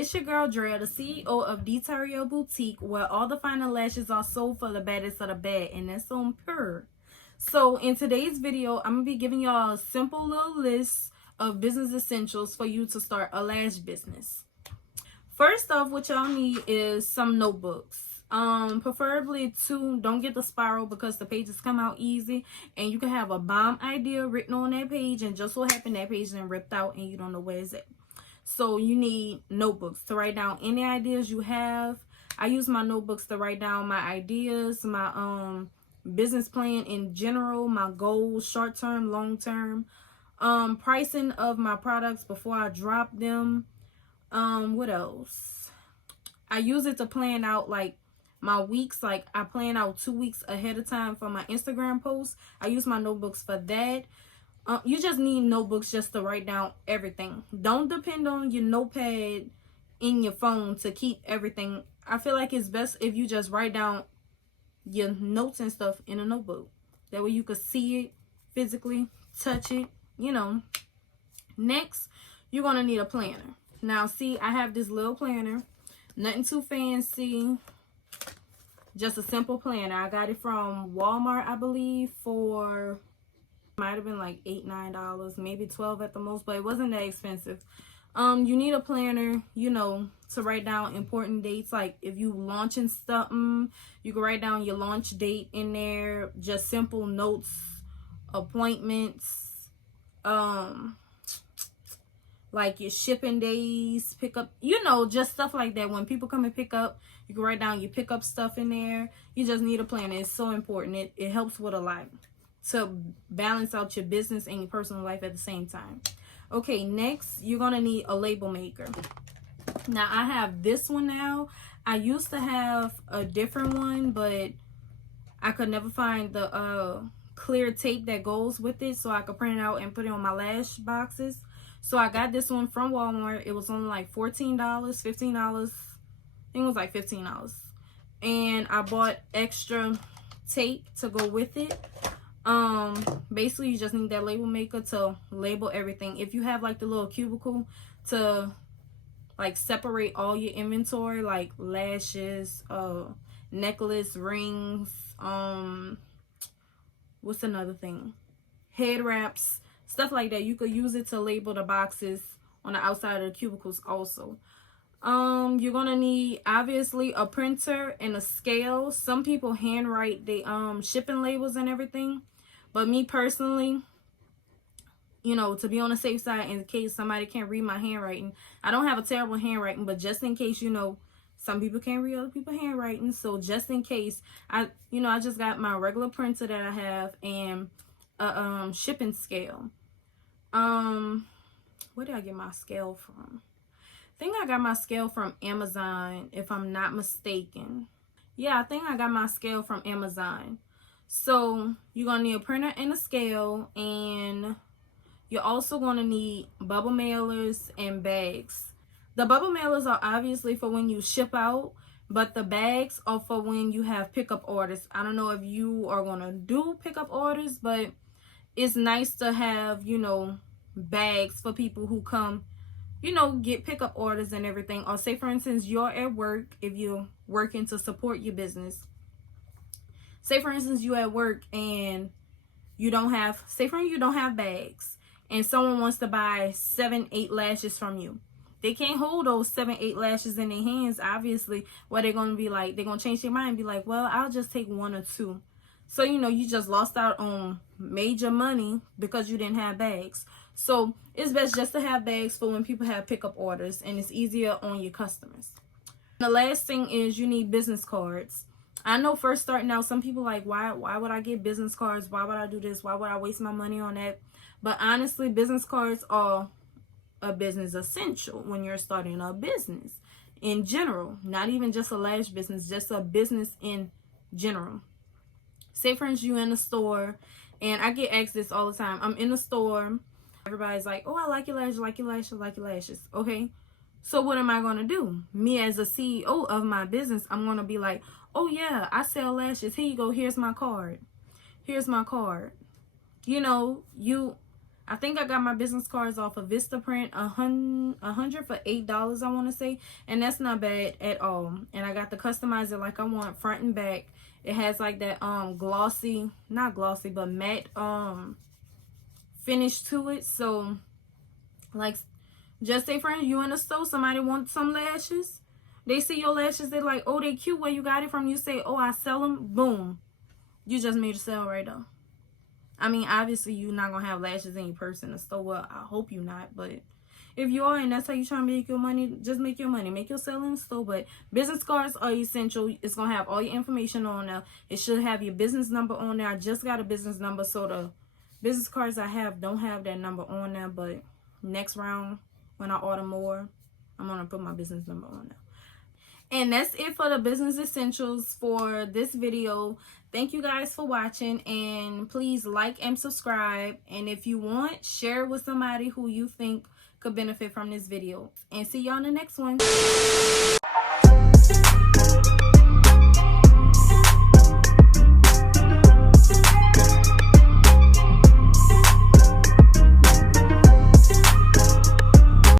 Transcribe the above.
it's your girl Drea, the CEO of Detario Boutique, where all the finer lashes are sold for the baddest of the bad, and that's on purr. So in today's video, I'm gonna be giving y'all a simple little list of business essentials for you to start a lash business. First off, what y'all need is some notebooks. Preferably 2. Don't get the spiral because the pages come out easy, and you can have a bomb idea written on that page, and just so happen that page is ripped out and you don't know where it's at. So you need notebooks to write down any ideas you have. I use my notebooks to write down my ideas, my business plan in general, my goals, short term, long term, pricing of my products before I drop them. What else? I use it to plan out like my weeks. Like I plan out 2 weeks ahead of time for my Instagram posts. I use my notebooks for that. You just need notebooks just to write down everything. Don't depend on your notepad in your phone to keep everything. I feel like it's best if you just write down your notes and stuff in a notebook. That way you can see it physically, touch it, you know. Next, you're going to need a planner. Now, see, I have this little planner. Nothing too fancy. Just a simple planner. I got it from Walmart, I believe, for... might have been like $8-9, maybe $12 at the most, but it wasn't that expensive. You need a planner, you know, to write down important dates. Like if you launching something, you can write down your launch date in there. Just simple notes, appointments, like your shipping days, pickup, you know, just stuff like that. When people come and pick up, you can write down your pickup stuff in there. You just need a planner. It's so important. It helps with a lot to balance out your business and your personal life at the same time. Okay, next, you're going to need a label maker. Now, I have this one now. I used to have a different one, but I could never find the clear tape that goes with it so I could print it out and put it on my lash boxes. So I got this one from Walmart. It was only like $14, $15. I think it was like $15. And I bought extra tape to go with it. Basically you just need that label maker to label everything. If you have like the little cubicle to like separate all your inventory, like lashes, necklace, rings, what's another thing, head wraps, stuff like that, you could use it to label the boxes on the outside of the cubicles also. You're gonna need obviously a printer and a scale. Some people handwrite the shipping labels and everything, but me personally, you know, to be on the safe side in case somebody can't read my handwriting, I don't have a terrible handwriting, but just in case, you know, some people can't read other people's handwriting, so just in case, I just got my regular printer that I have and a shipping scale. Where did I get my scale from? I think I got my scale from Amazon, if I'm not mistaken. Yeah, I think I got my scale from Amazon. So you're gonna need a printer and a scale, and you're also gonna need bubble mailers and bags. The bubble mailers are obviously for when you ship out, but the bags are for when you have pickup orders. I don't know if you are gonna do pickup orders, but it's nice to have, you know, bags for people who come, you know, get pickup orders and everything. Or say for instance you're at work, if you're working to support your business. Say for instance you at work and you don't have, say for instance you don't have bags, and someone wants to buy 7-8 lashes from you. They can't hold those 7-8 lashes in their hands, obviously. What they're going to be like, they're going to change their mind and be like, well, I'll just take 1 or 2. So, you know, you just lost out on major money because you didn't have bags. So it's best just to have bags for when people have pickup orders, and it's easier on your customers. The last thing is you need business cards. I know first starting out, some people like, why would I get business cards? Why would I do this? Why would I waste my money on that? But honestly, business cards are a business essential when you're starting a business in general. Not even just a lash business, just a business in general. Say for instance you in a store, and I get asked this all the time. I'm in the store, everybody's like, oh, I like your lashes, like your lashes, like your lashes. Okay, so what am I going to do? Me as a CEO of my business, I'm going to be like, oh yeah, I sell lashes, here you go, here's my card, here's my card. You know, I think I got my business cards off of Vistaprint, 100 for $8, I want to say, and that's not bad at all. And I got to customize it like I want, front and back. It has like that glossy, not glossy, but matte finish to it. So like, just say friend, you in a store, somebody wants some lashes, they see your lashes, they're like, oh, they cute, where you got it from? You say, oh, I sell them. Boom, you just made a sale right there. I mean, obviously, you're not going to have lashes in your purse in the store. Well, I hope you're not. But if you are and that's how you're trying to make your money, just make your money. Make your sale in the store. But business cards are essential. It's going to have all your information on there. It should have your business number on there. I just got a business number. So the business cards I have don't have that number on there. But next round, when I order more, I'm going to put my business number on there. And that's it for the business essentials for this video. Thank you guys for watching, and please like and subscribe. And if you want, share it with somebody who you think could benefit from this video. And see y'all in the next one.